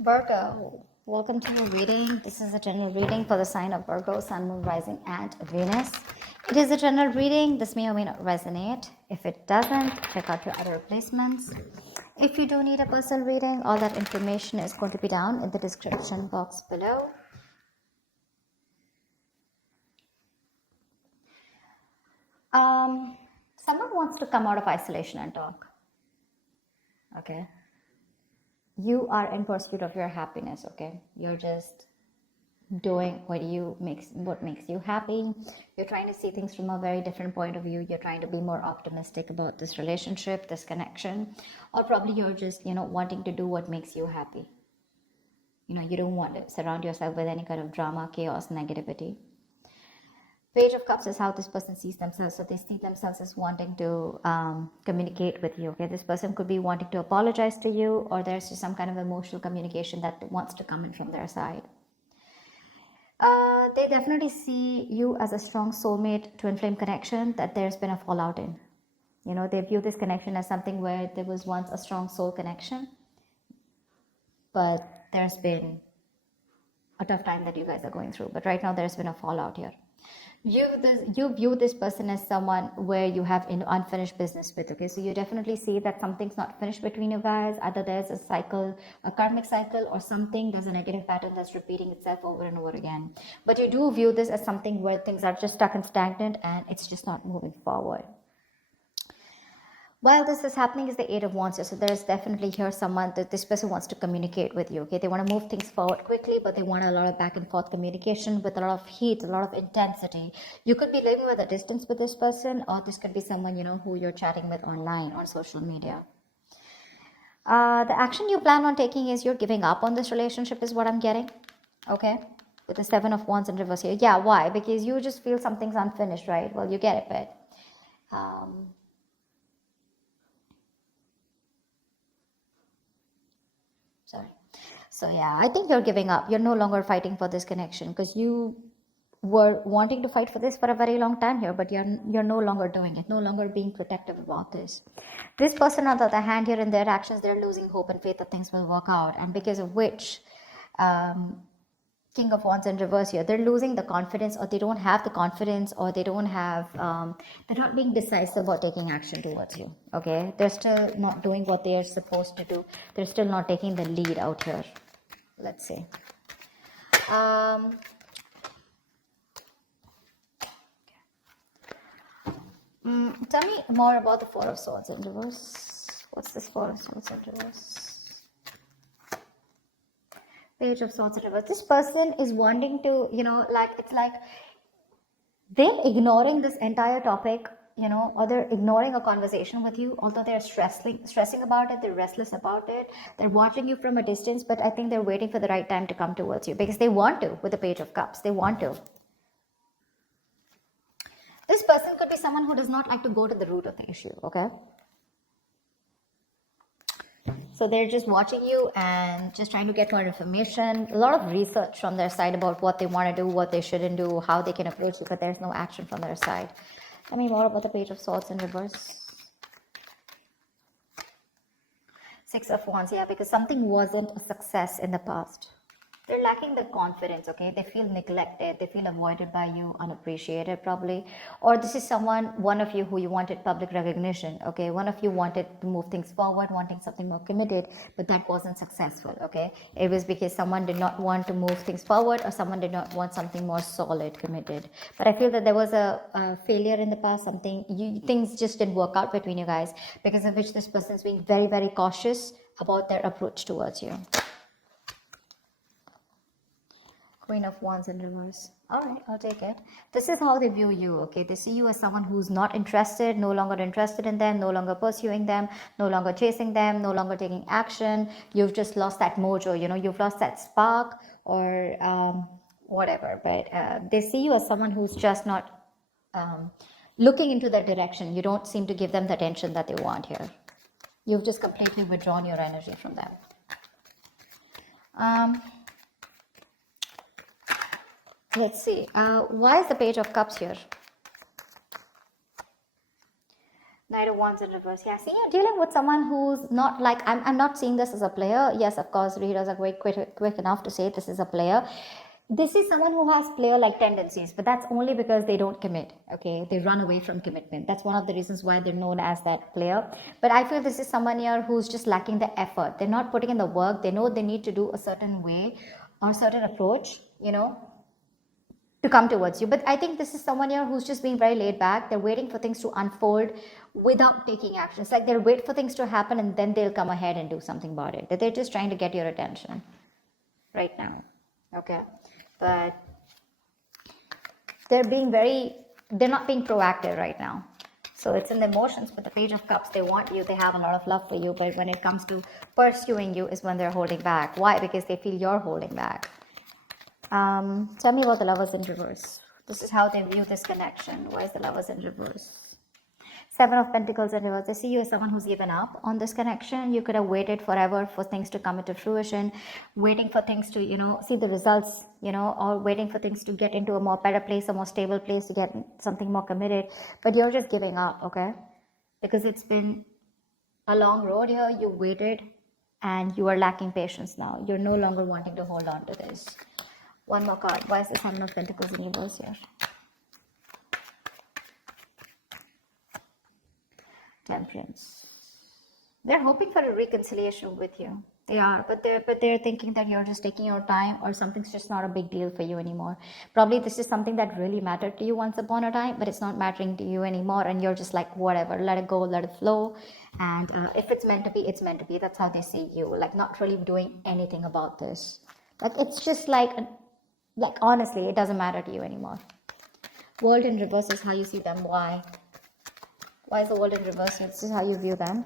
Virgo, welcome to your reading. This is a general reading for the sign of Virgo, Sun, Moon, Rising, and Venus. It is a general reading. This may or may not resonate. If it doesn't, check out your other placements. If you do need a personal reading, all that information is going to be down in the description box below. Someone wants to come out of isolation and talk. Okay. You are in pursuit of your happiness, okay? You're just doing what makes you happy. You're trying to see things from a very different point of view. You're trying to be more optimistic about this relationship, this connection, or probably you're just, wanting to do what makes you happy. You don't want to surround yourself with any kind of drama, chaos, negativity. Page of Cups is how this person sees themselves. So they see themselves as wanting to communicate with you. Okay, this person could be wanting to apologize to you, or there's just some kind of emotional communication that wants to come in from their side. They definitely see you as a strong soulmate, twin flame connection that there's been a fallout in. They view this connection as something where there was once a strong soul connection, but there's been a tough time that you guys are going through. But right now there's been a fallout here. You view this person as someone where you have unfinished business with. Okay, so you definitely see that something's not finished between you guys. Either there's a cycle, a karmic cycle, or something, there's a negative pattern that's repeating itself over and over again. But you do view this as something where things are just stuck and stagnant and it's just not moving forward. While this is happening is the Eight of Wands here. So there's definitely here someone that this person wants to communicate with you. Okay, they want to move things forward quickly, but they want a lot of back and forth communication with a lot of heat, a lot of intensity. You could be living with a distance with this person, or this could be someone, who you're chatting with online on social media. The action you plan on taking is you're giving up on this relationship is what I'm getting. Okay, with the Seven of Wands in reverse here. Yeah, why? Because you just feel something's unfinished, right? Well, you get it, but sorry. So yeah, I think you're giving up. You're no longer fighting for this connection because you were wanting to fight for this for a very long time here, but you're no longer doing it, no longer being protective about this. This person, on the other hand, here in their actions, they're losing hope and faith that things will work out, and because of which, King of Wands in reverse here, they're losing the confidence, or they don't have the confidence, or they don't have, they're not being decisive about taking action towards you. Okay, they're still not doing what they are supposed to do. They're still not taking the lead out here. Let's see. Tell me more about the Four of Swords in reverse. What's this Four of Swords in reverse? Page of Swords in reverse. This person is wanting to, it's like they're ignoring this entire topic, or they're ignoring a conversation with you, although they're stressing about it, they're restless about it, they're watching you from a distance, but I think they're waiting for the right time to come towards you because they want to with the Page of Cups. They want to. This person could be someone who does not like to go to the root of the issue, okay? So they're just watching you and just trying to get more information. A lot of research from their side about what they want to do, what they shouldn't do, how they can approach you, but there's no action from their side. Tell me more about the Page of Swords in reverse. Six of Wands, yeah, because something wasn't a success in the past. They're lacking the confidence, okay? They feel neglected, they feel avoided by you, unappreciated probably. Or this is one of you who you wanted public recognition, okay? One of you wanted to move things forward, wanting something more committed, but that wasn't successful, okay? It was because someone did not want to move things forward, or someone did not want something more solid, committed. But I feel that there was a failure in the past, things just didn't work out between you guys, because of which this person is being very, very cautious about their approach towards you. Queen of Wands in reverse. All right, I'll take it. This is how they view you, okay? They see you as someone who's not interested, no longer interested in them, no longer pursuing them, no longer chasing them, no longer taking action. You've just lost that mojo, you've lost that spark or whatever. But they see you as someone who's just not looking into that direction. You don't seem to give them the attention that they want here. You've just completely withdrawn your energy from them. Let's see. Why is the Page of Cups here? Knight of Wands in reverse. Yeah, see, you're dealing with someone who's not like, I'm not seeing this as a player. Yes, of course, readers are quick enough to say this is a player. This is someone who has player-like tendencies, but that's only because they don't commit, okay? They run away from commitment. That's one of the reasons why they're known as that player. But I feel this is someone here who's just lacking the effort. They're not putting in the work. They know they need to do a certain way or a certain approach, you know, to come towards you. But I think this is someone here who's just being very laid back. They're waiting for things to unfold without taking action. It's like they'll wait for things to happen and then they'll come ahead and do something about it. That they're just trying to get your attention right now. Okay. But they're not being proactive right now. So it's in the emotions. With the Page of Cups, they want you, they have a lot of love for you, but when it comes to pursuing you is when they're holding back. Why? Because they feel you're holding back. Tell me about the Lovers in reverse. This is how they view this connection. Why is the Lovers in reverse? Seven of Pentacles in reverse. They see you as someone who's given up on this connection. You could have waited forever for things to come into fruition, waiting for things to, you know, see the results, you know, or waiting for things to get into a more better place, a more stable place, to get something more committed. But you're just giving up, okay? Because it's been a long road here. You waited and you are lacking patience now. You're no longer wanting to hold on to this. One more card. Why is the Seven of Pentacles in reverse here? Temperance. They're hoping for a reconciliation with you. They are, but they're thinking that you're just taking your time, or something's just not a big deal for you anymore. Probably this is something that really mattered to you once upon a time, but it's not mattering to you anymore, and you're just like, whatever, let it go, let it flow. And if it's meant to be, it's meant to be. That's how they see you, like not really doing anything about this. Like it's just like honestly, it doesn't matter to you anymore. World in reverse is how you see them. Why? Why is the World in reverse? This is how you view them.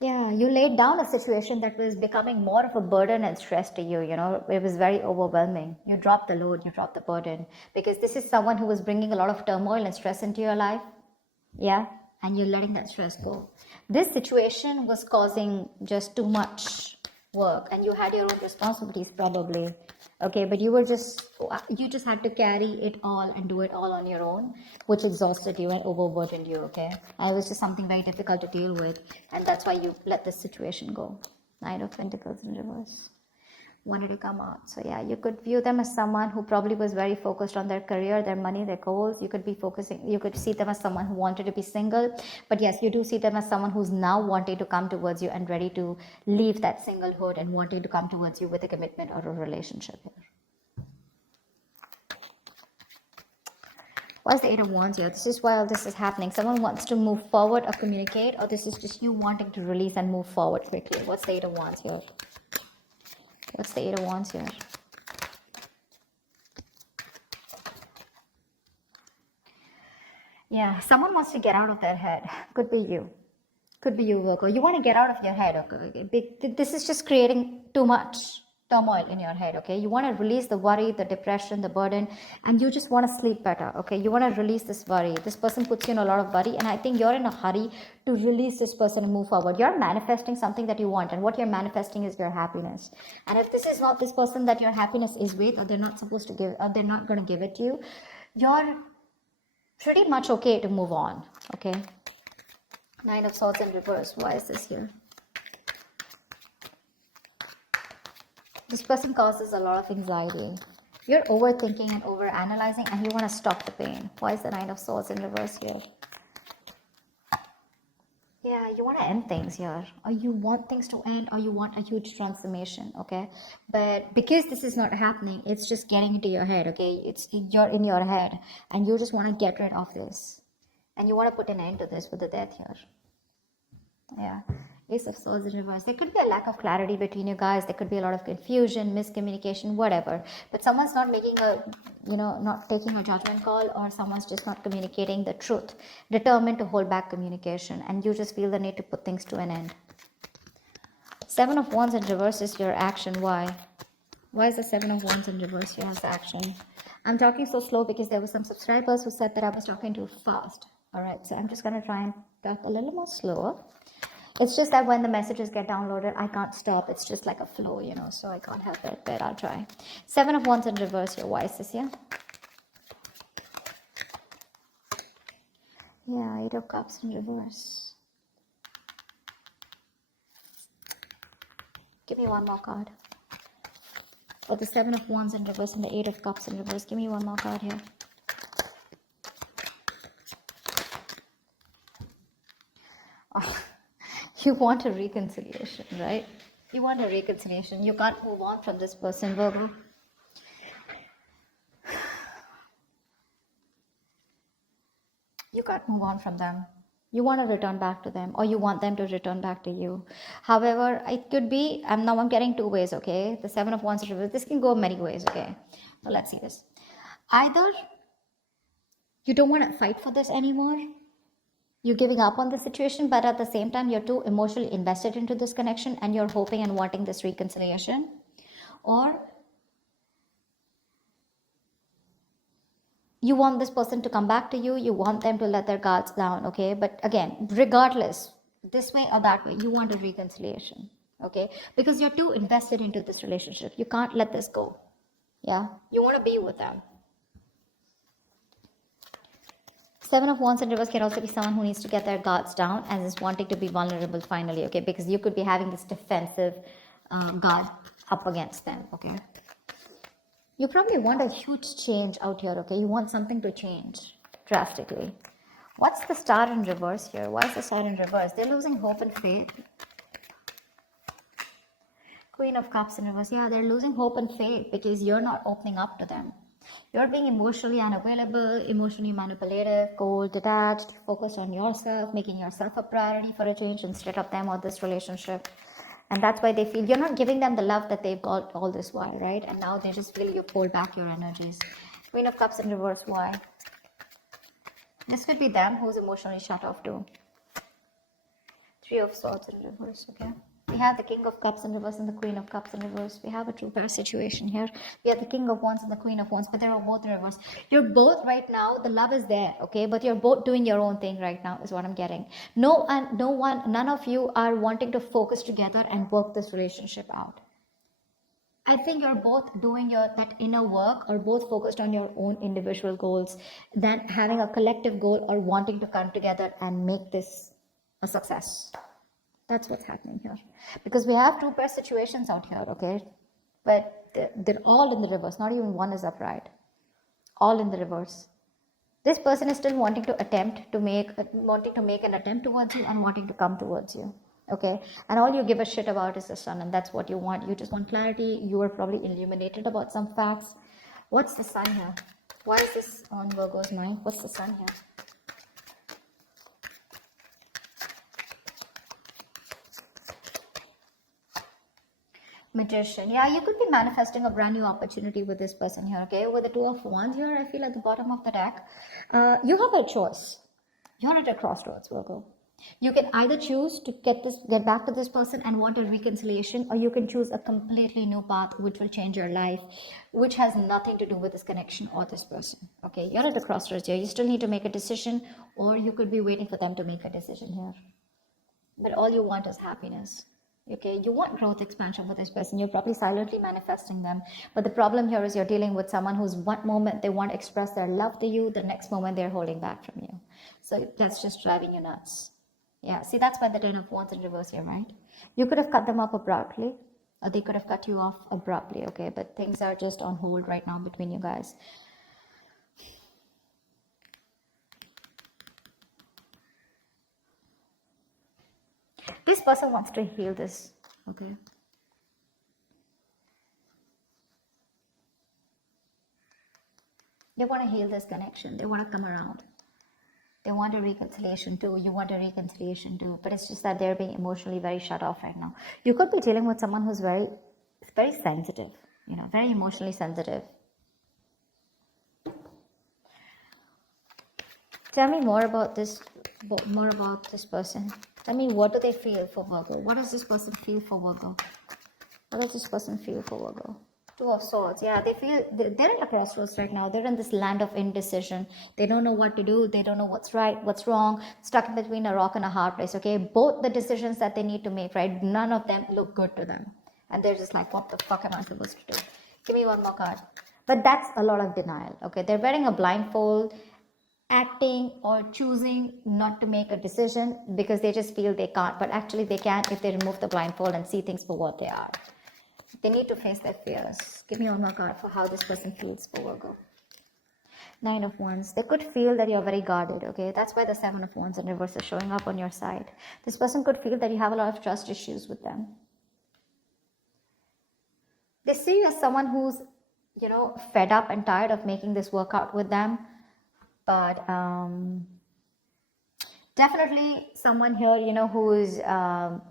Yeah, you laid down a situation that was becoming more of a burden and stress to you, you know. It was very overwhelming. You dropped the load, you dropped the burden. Because this is someone who was bringing a lot of turmoil and stress into your life. Yeah, and you're letting that stress go. This situation was causing just too much work, and you had your own responsibilities probably. Okay, but you just had to carry it all and do it all on your own, which exhausted you and overburdened you. Okay, and it was just something very difficult to deal with, and that's why you let this situation go. Nine of Pentacles in reverse. Wanted to come out. So yeah, you could view them as someone who probably was very focused on their career, their money, their goals. You could see them as someone who wanted to be single. But yes, you do see them as someone who's now wanting to come towards you and ready to leave that singlehood and wanting to come towards you with a commitment or a relationship here. Why is the Eight of Wands here? This is why all this is happening. Someone wants to move forward or communicate, or this is just you wanting to release and move forward quickly. What's the Eight of Wands here? What's the Eight of Wands here? Yeah, someone wants to get out of their head. Could be you. Could be you, Virgo. You want to get out of your head, okay? This is just creating too much turmoil in your head, okay? You want to release the worry, the depression, the burden, and you just want to sleep better, okay? You want to release this worry. This person puts you in a lot of worry, and I think you're in a hurry to release this person and move forward. You're manifesting something that you want, and what you're manifesting is your happiness. And if this is not this person that your happiness is with, or they're not supposed to give, or they're not going to give it to you, you're pretty much okay to move on, okay? Nine of Swords in reverse. Why is this here? This person causes a lot of anxiety. You're overthinking and overanalyzing, and you want to stop the pain. Why is the Nine of Swords in reverse here? Yeah, you want to end things here, or you want things to end, or you want a huge transformation, okay? But because this is not happening, it's just getting into your head, okay? You're in your head, and you just want to get rid of this, and you want to put an end to this with the Death here. Yeah, Ace of Swords in reverse. There could be a lack of clarity between you guys. There could be a lot of confusion, miscommunication, whatever. But someone's not making not taking a judgment call, or someone's just not communicating the truth, determined to hold back communication, and you just feel the need to put things to an end. Seven of Wands in reverse is your action. Why? Why is the Seven of Wands in reverse here as the action? I'm talking so slow because there were some subscribers who said that I was talking too fast. All right, so I'm just going to try and talk a little more slower. It's just that when the messages get downloaded, I can't stop. It's just like a flow, so I can't help it, but I'll try. Seven of Wands in reverse here. Why is this here? Yeah, Eight of Cups in reverse. Give me one more card. For the Seven of Wands in reverse and the Eight of Cups in reverse. Give me one more card here. Oh, you want a reconciliation, right? You want a reconciliation. You can't move on from this person, Virgo. You can't move on from them. You want to return back to them, or you want them to return back to you. However, it could be, I'm getting two ways, okay? The Seven of Wands in reverse. This can go many ways, okay? So let's see this. Either you don't want to fight for this anymore, you're giving up on the situation, but at the same time, you're too emotionally invested into this connection and you're hoping and wanting this reconciliation. Or you want this person to come back to you, you want them to let their guards down, okay? But again, regardless, this way or that way, you want a reconciliation, okay? Because you're too invested into this relationship. You can't let this go, yeah? You want to be with them. Seven of Wands in reverse can also be someone who needs to get their guards down and is wanting to be vulnerable finally, okay? Because you could be having this defensive guard up against them, okay? You probably want a huge change out here, okay? You want something to change drastically. What's the Star in reverse here? Why is the Star in reverse? They're losing hope and faith. Queen of Cups in reverse. Yeah, they're losing hope and faith because you're not opening up to them. You're being emotionally unavailable, emotionally manipulative, cold, detached, focused on yourself, making yourself a priority for a change instead of them or this relationship. And that's why they feel you're not giving them the love that they've got all this while, right? And now they just feel you pull back your energies. Queen of Cups in reverse, why? This could be them who's emotionally shut off too. Three of Swords in reverse, okay? We have the King of Cups in reverse and the Queen of Cups in reverse. We have a true pair situation here. We have the King of Wands and the Queen of Wands, but they are both in reverse. You're both right now, the love is there, okay? But you're both doing your own thing right now is what I'm getting. None of you are wanting to focus together and work this relationship out. I think you're both doing that inner work or both focused on your own individual goals than having a collective goal or wanting to come together and make this a success. That's what's happening here. Because we have two pair situations out here, okay? But they're all in the reverse. Not even one is upright. All in the reverse. This person is still wanting to make an attempt towards you and wanting to come towards you. Okay? And all you give a shit about is the Sun, and that's what you want. You just want clarity. You are probably illuminated about some facts. What's the Sun here? Why is this on Virgo's mind? What's the Sun here? Magician. Yeah, you could be manifesting a brand new opportunity with this person here, okay? With the Two of Wands here, I feel at the bottom of the deck. You have a choice. You're at a crossroads, Virgo. You can either choose to get back to this person and want a reconciliation, or you can choose a completely new path which will change your life, which has nothing to do with this connection or this person, okay? You're at the crossroads here. You still need to make a decision, or you could be waiting for them to make a decision here. But all you want is happiness. Okay, you want growth, expansion for this person. You're probably silently manifesting them. But the problem here is you're dealing with someone who's one moment they want to express their love to you, the next moment they're holding back from you. So that's just driving you nuts. Yeah, see, that's why the Ten of Wands in reverse here, right? You could have cut them up abruptly, or they could have cut you off abruptly, okay? But things are just on hold right now between you guys. This person wants to heal this, okay? They want to heal this connection. They want to come around. They want a reconciliation too. You want a reconciliation too. But it's just that they're being emotionally very shut off right now. You could be dealing with someone who's very sensitive, very emotionally sensitive. Tell me more about this person. Tell me, what do they feel for Virgo? What does this person feel for Virgo? What does this person feel for Virgo? Two of Swords. Yeah, they're at a crossroads right now. They're in this land of indecision. They don't know what to do. They don't know what's right, what's wrong. Stuck in between a rock and a hard place, okay? Both the decisions that they need to make, right? None of them look good to them. And they're just like, what the fuck am I supposed to do? Give me one more card. But that's a lot of denial, okay? They're wearing a blindfold. acting or choosing not to make a decision because they just feel they can't, but actually they can if they remove the blindfold and see things for what they are. They need to face their fears. Give me one more card for how this person feels for Virgo. Nine of Wands. They could feel that you're very guarded, okay? That's why the Seven of Wands in reverse is showing up on your side. This person could feel that you have a lot of trust issues with them. They see you as someone who's, fed up and tired of making this work out with them. But definitely someone here, who's on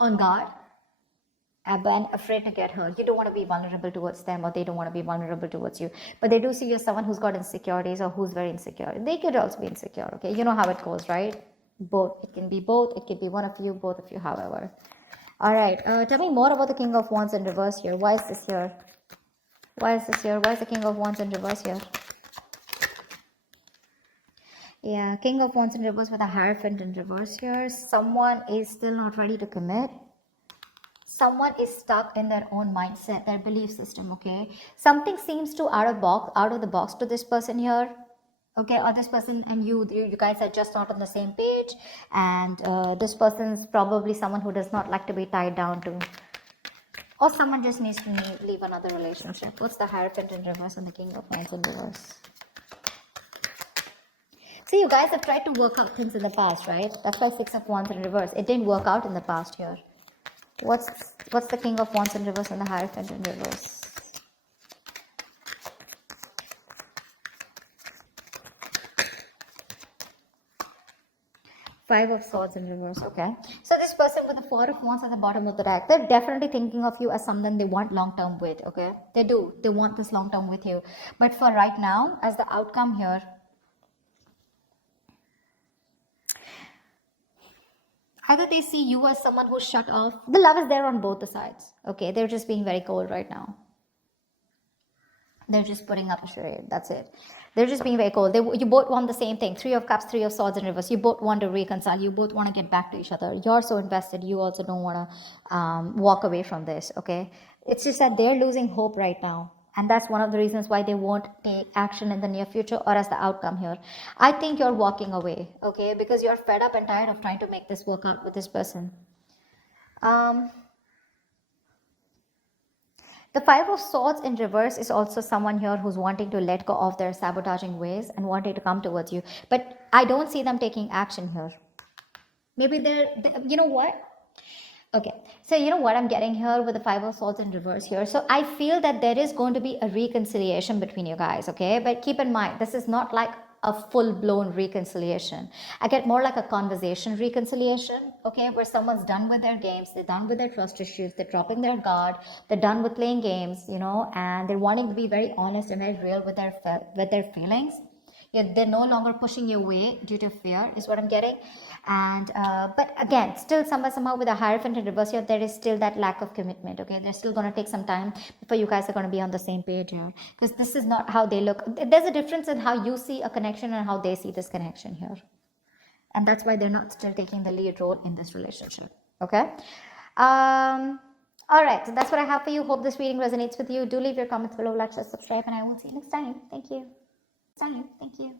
guard and afraid to get hurt. You don't want to be vulnerable towards them, or they don't want to be vulnerable towards you. But they do see you as someone who's got insecurities or who's very insecure. They could also be insecure, okay? You know how it goes, right? Both. It can be both. It could be one of you, both of you, however. All right. Tell me more about the King of Wands in reverse here. Why is this here? Why is this here? Why is the King of Wands in reverse here? Yeah, King of Wands in reverse with a Hierophant in reverse here. Someone is still not ready to commit. Someone is stuck in their own mindset, their belief system, okay? Something seems to out of the box to this person here, okay? Or this person and you guys are just not on the same page. And this person's probably someone who does not like to be tied down to. Or someone just needs to leave another relationship. What's the Hierophant in reverse and the King of Wands in reverse? See, you guys have tried to work out things in the past, right? That's why Six of Wands in reverse. It didn't work out in the past here. What's the King of Wands in reverse and the Hierophant in reverse? Five of Swords in reverse, okay. So this person with the Four of Wands at the bottom of the deck, they're definitely thinking of you as someone they want long-term with, okay. They do. They want this long-term with you. But for right now, as the outcome here, either they see you as someone who's shut off. The love is there on both the sides, okay. They're just being very cold right now. They're just putting up a charade. That's it. They're just being very cold. You both want the same thing. Three of Cups, Three of Swords in reverse. You both want to reconcile. You both want to get back to each other. You're so invested. You also don't want to walk away from this, okay? It's just that they're losing hope right now. And that's one of the reasons why they won't take action in the near future or as the outcome here. I think you're walking away, okay? Because you're fed up and tired of trying to make this work out with this person. The Five of Swords in reverse is also someone here who's wanting to let go of their sabotaging ways and wanting to come towards you. But I don't see them taking action here. Maybe you know what? Okay, so you know what I'm getting here with the Five of Swords in reverse here. So I feel that there is going to be a reconciliation between you guys, okay? But keep in mind, this is not like a full-blown reconciliation. I get more like a conversation reconciliation, okay, where someone's done with their games, they're done with their trust issues, they're dropping their guard, they're done with playing games, and they're wanting to be very honest and very real with their feelings. Yeah, they're no longer pushing you away due to fear, is what I'm getting. And but again, still somehow with a Hierophant in reverse here, there is still that lack of commitment, okay? They're still going to take some time before you guys are going to be on the same page here, because this is not how they look. There's a difference in how you see a connection and how they see this connection here, and that's why they're not still taking the lead role in this relationship, okay? All right, so that's what I have for you. Hope this reading resonates with you. Do leave your comments below, like, share, subscribe, and I will see you next time. Thank you. Thank you.